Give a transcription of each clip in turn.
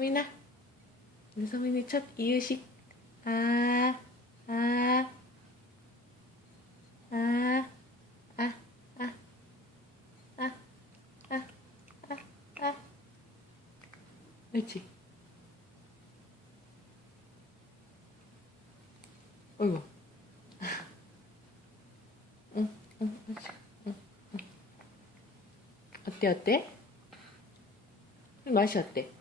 성민아, 우리 성민이 첫 이유식. 아, 아, 아, 아, 아, 아, 아, 아, 아. 그렇지. 어이구. 응, 응, 그렇지. 응. 어때, 어때? 맛이 어때?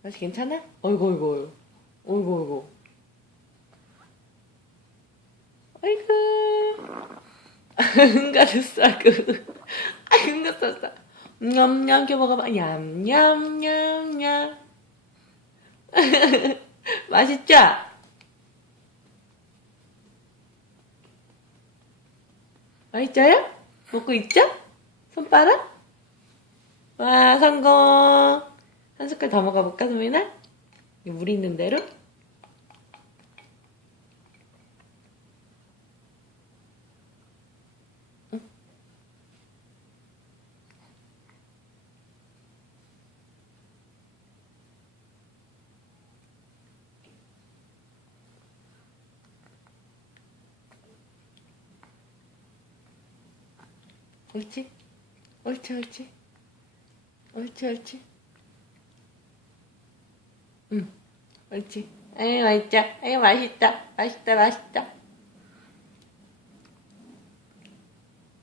맛이 괜찮아? 어이구, 어이구, 어이구, 어이구. 어이구. 응가도 싸고. 아, 응가 쌌어. 냠냠, 겨 먹어봐. 냠냠냠냠. 맛있죠? 맛있어요? 먹고 있죠? 손바닥? 와, 성공. 한 숟갈 더 먹어볼까, 소민아? 물 있는 대로? 응. 옳지? 옳지, 옳지. 옳지, 옳지. 응, 옳지. 아유, 맛있다. 아유, 맛있다. 맛있다, 맛있다.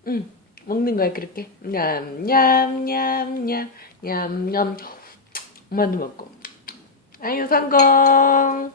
응, 먹는 거야, 그렇게. 냠냠냠냠, 냠냠. 엄마도 먹고. 아유, 성공.